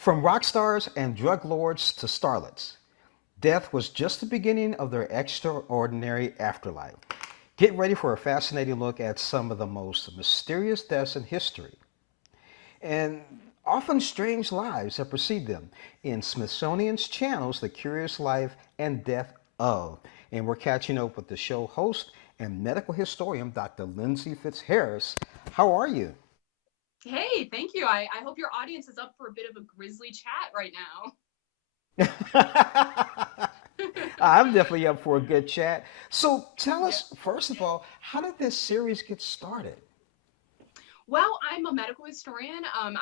From rock stars and drug lords to starlets, death was just the beginning of their extraordinary afterlife. Get ready for a fascinating look at some of the most mysterious deaths in history and often strange lives that precede them in Smithsonian's channels, The Curious Life and Death of. And we're catching up with the show host and medical historian, Dr. Lindsey Fitzharris. How are you? Hey, thank you. I hope your audience is up for a bit of a grisly chat right now. I'm definitely up for a good chat. So tell Yeah. us, first of all, how did this series get started? Well, I'm a medical historian. I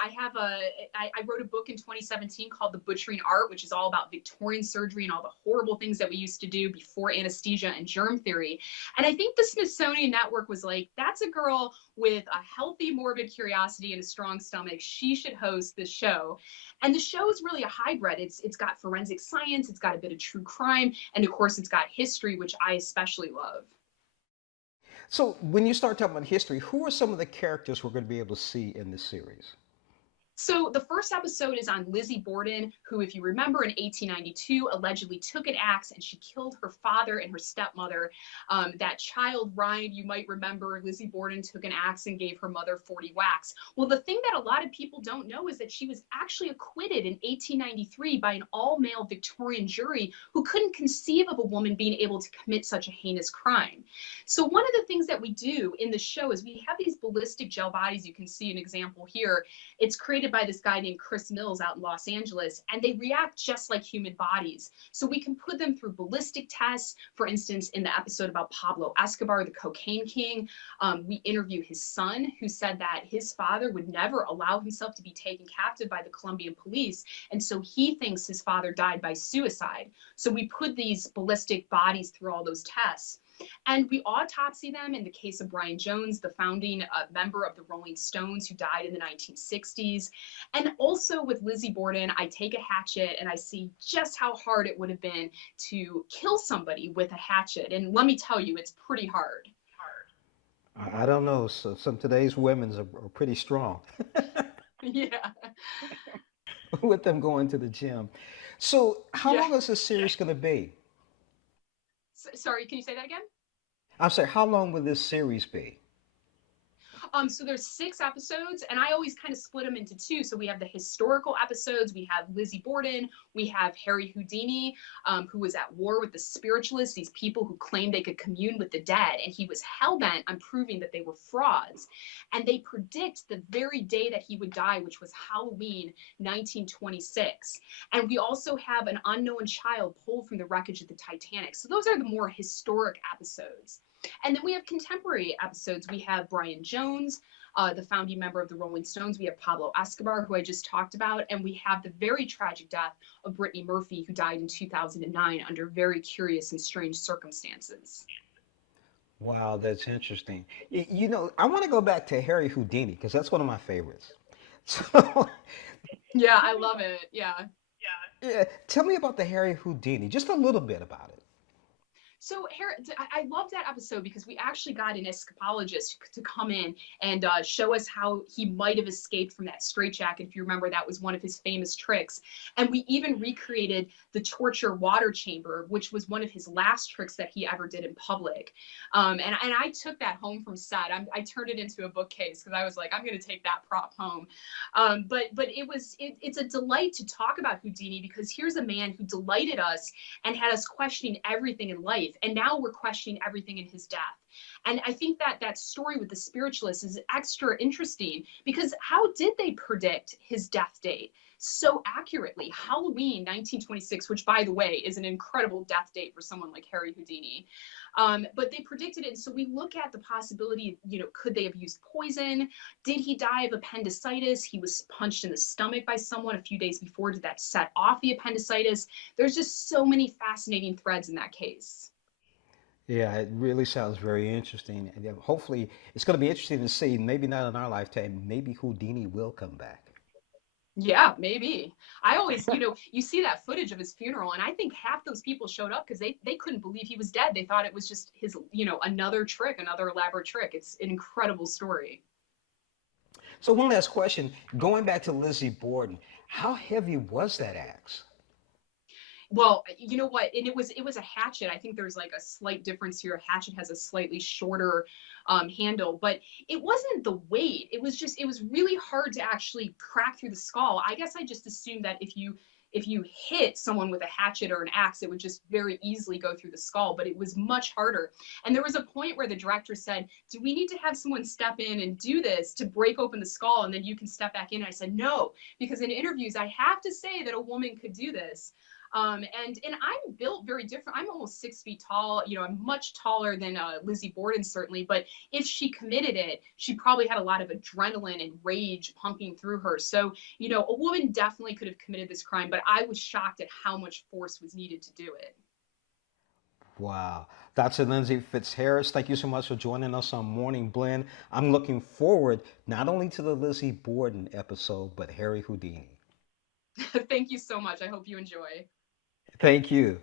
wrote a book in 2017 called The Butchering Art, which is all about Victorian surgery and all the horrible things that we used to do before anesthesia and germ theory. And I think the Smithsonian Network was like, that's a girl with a healthy morbid curiosity and a strong stomach. She should host this show. And the show is really a hybrid. It's got forensic science, it's got a bit of true crime, and of course it's got history, which I especially love. So when you start talking about history, who are some of the characters we're going to be able to see in this series? So the first episode is on Lizzie Borden, who, if you remember, in 1892 allegedly took an axe and she killed her father and her stepmother. That child, Ryan, you might remember, Lizzie Borden took an axe and gave her mother 40 whacks. Well, the thing that a lot of people don't know is that she was actually acquitted in 1893 by an all-male Victorian jury who couldn't conceive of a woman being able to commit such a heinous crime. So one of the things that we do in the show is we have these ballistic gel bodies. You can see an example here. It's created by this guy named Chris Mills out in Los Angeles, and they react just like human bodies. So we can put them through ballistic tests. For instance, in the episode about Pablo Escobar, the cocaine king, we interview his son, who said that his father would never allow himself to be taken captive by the Colombian police, and so he thinks his father died by suicide. So we put these ballistic bodies through all those tests. And we autopsy them in the case of Brian Jones, the founding member of the Rolling Stones who died in the 1960s. And also with Lizzie Borden, I take a hatchet and I see just how hard it would have been to kill somebody with a hatchet. And let me tell you, it's pretty hard. I don't know. So some today's women's are pretty strong Yeah. with them going to the gym. So how Yeah. long is this series going to be? Sorry, can you say that again? I'm sorry, how long will this series be? So there's 6 episodes, and I always kind of split them into two. So we have the historical episodes. We have Lizzie Borden. We have Harry Houdini, who was at war with the spiritualists, these people who claimed they could commune with the dead, and he was hell bent on proving that they were frauds. And they predict the very day that he would die, which was Halloween 1926. And we also have an unknown child pulled from the wreckage of the Titanic. So those are the more historic episodes. And then we have contemporary episodes. We have Brian Jones, the founding member of the Rolling Stones. We have Pablo Escobar, who I just talked about. And we have the very tragic death of Brittany Murphy, who died in 2009 under very curious and strange circumstances. Wow, that's interesting. I want to go back to Harry Houdini because that's one of my favorites. So, Yeah, I love it. Yeah. yeah, tell me about the Harry Houdini, just a little bit about it. So I love that episode because we actually got an escapologist to come in and show us how he might have escaped from that straitjacket. If you remember, that was one of his famous tricks. And we even recreated the torture water chamber, which was one of his last tricks that he ever did in public. And I took that home from set. I turned it into a bookcase because I was like, I'm going to take that prop home. But it's a delight to talk about Houdini because here's a man who delighted us and had us questioning everything in life. And now we're questioning everything in his death. And I think that that story with the spiritualists is extra interesting because how did they predict his death date so accurately? Halloween 1926, which by the way is an incredible death date for someone like Harry Houdini. But they predicted it. And so we look at the possibility, could they have used poison? Did he die of appendicitis? He was punched in the stomach by someone a few days before. Did that set off the appendicitis? There's just so many fascinating threads in that case. Yeah, it really sounds very interesting. And hopefully, it's going to be interesting to see, maybe not in our lifetime, maybe Houdini will come back. Yeah, maybe. I always, you see that footage of his funeral, and I think half those people showed up because they couldn't believe he was dead. They thought it was just his, another trick, another elaborate trick. It's an incredible story. So, one last question going back to Lizzie Borden. How heavy was that axe? Well, you know what? And it was a hatchet. I think there's like a slight difference here. A hatchet has a slightly shorter handle, but it wasn't the weight. It was really hard to actually crack through the skull. I guess I just assumed that if you hit someone with a hatchet or an axe, it would just very easily go through the skull, but it was much harder. And there was a point where the director said, do we need to have someone step in and do this to break open the skull and then you can step back in? And I said, no, because in interviews, I have to say that a woman could do this. And I'm built very different. I'm almost 6 feet tall. You know, I'm much taller than Lizzie Borden, certainly. But if she committed it, she probably had a lot of adrenaline and rage pumping through her. So, you know, a woman definitely could have committed this crime, but I was shocked at how much force was needed to do it. Wow. Dr. Lindsey Fitzharris, thank you so much for joining us on Morning Blend. I'm looking forward not only to the Lizzie Borden episode, but Harry Houdini. Thank you so much. I hope you enjoy. Thank you.